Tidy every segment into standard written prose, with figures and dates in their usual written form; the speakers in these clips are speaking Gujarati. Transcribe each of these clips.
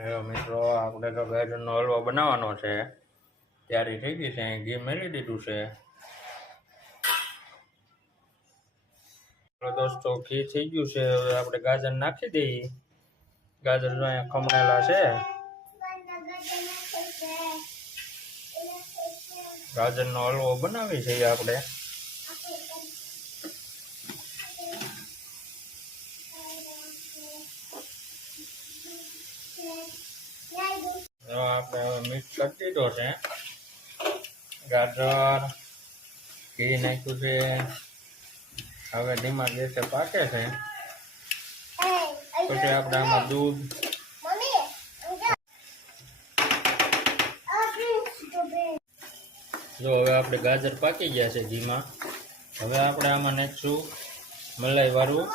હેલો મિત્રો, આપણે તો ગાજરનો હલવો બનાવવાનો છે. તૈયારી થઈ ગઈ છે. ઘી મેળવી દીધું છે. દોસ્તો, ઘી થઈ ગયું છે. હવે આપણે ગાજર નાખી દઈએ. ગાજર અહીંયા ખમણેલા છે. ગાજરનો હલવો બનાવી છે આપણે. આપણે હવે મિક્સ કરી દીધો છે. ગાજર ઘી નાખ્યું છે. હવે ધીમા ગેસે પાકે છે. પછી આપણે આમાં દૂધ, જો હવે આપણે ગાજર પાકી ગયા છે ઘીમાં. હવે આપણે આમાં નાખીશું મલાઈ વાળું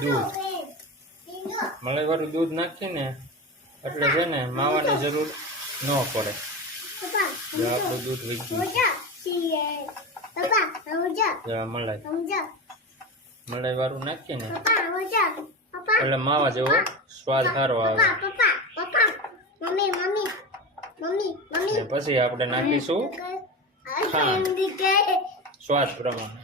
દૂધ. મલાઈ વાળું દૂધ નાખીને એટલે છે ને માવાની જરૂર ન પડે. જો આપણું દૂધ વહી ગયું મલાઈ વાળું નાખીને એટલે માવા જેવો સ્વાદ સારો આવે. પછી આપણે નાખીશું ખાંડ સ્વાદ પ્રમાણે.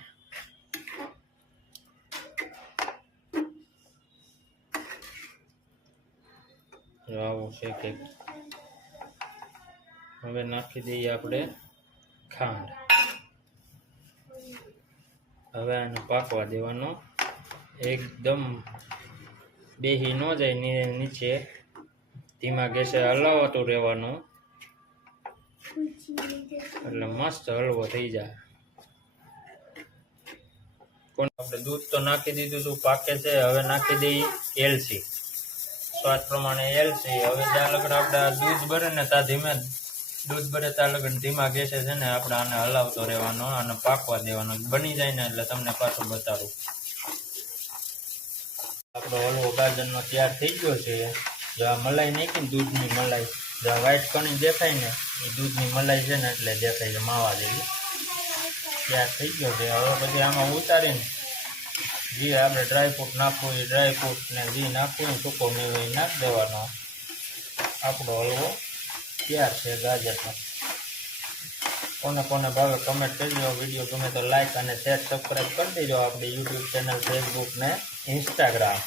આવું છે કે હવે નાખી દઈએ આપણે ખાંડ. હવે આને પાકવા દેવાનો. એકદમ બેહી ન જાય નીચે. ધીમા ગેસે હલાવતું રહેવાનું એટલે મસ્ત હલવો થઈ જાય. આપણે દૂધ તો નાખી દીધું હતું, પાકે છે. હવે નાખી દઈએ એલચી સ્વાદ પ્રમાણે એલચી. હવે ત્યાં લગન આપણે દૂધ ભરે ને ત્યાં દૂધ ભરે ત્યાં લગન ધીમા ગેસે છે ને આપણે આને હલાવતો રહેવાનો અને પાકવા દેવાનો. બની જાય ને એટલે તમને પાછું બતાવું. આપણો હલવો ગાજરનો તૈયાર થઈ ગયો છે. જો આ મલાઈ નાખીને દૂધની મલાઈ, જો આ વ્હાઈટ કણી દેખાય ને એ દૂધની મલાઈ છે ને એટલે દેખાય છે માવા જેવી. તૈયાર થઈ ગયો છે. હવે પછી આમાં ઉતારીને જે આપણે ડ્રાયફ્રૂટ નાખવું એ ડ્રાયફ્રૂટ ને જે નાખવું એ સૂકો મેવો એ નાખી દેવાનો. આપણો હલવો તૈયાર છે ગાજરનો. કોને કોને ભાવે કમેન્ટ કરજો. વિડીયો ગમે તો લાઈક અને શેર સબસ્ક્રાઈબ કરી દેજો. આપણી યુટ્યુબ ચેનલ, ફેસબુક ને ઇન્સ્ટાગ્રામ.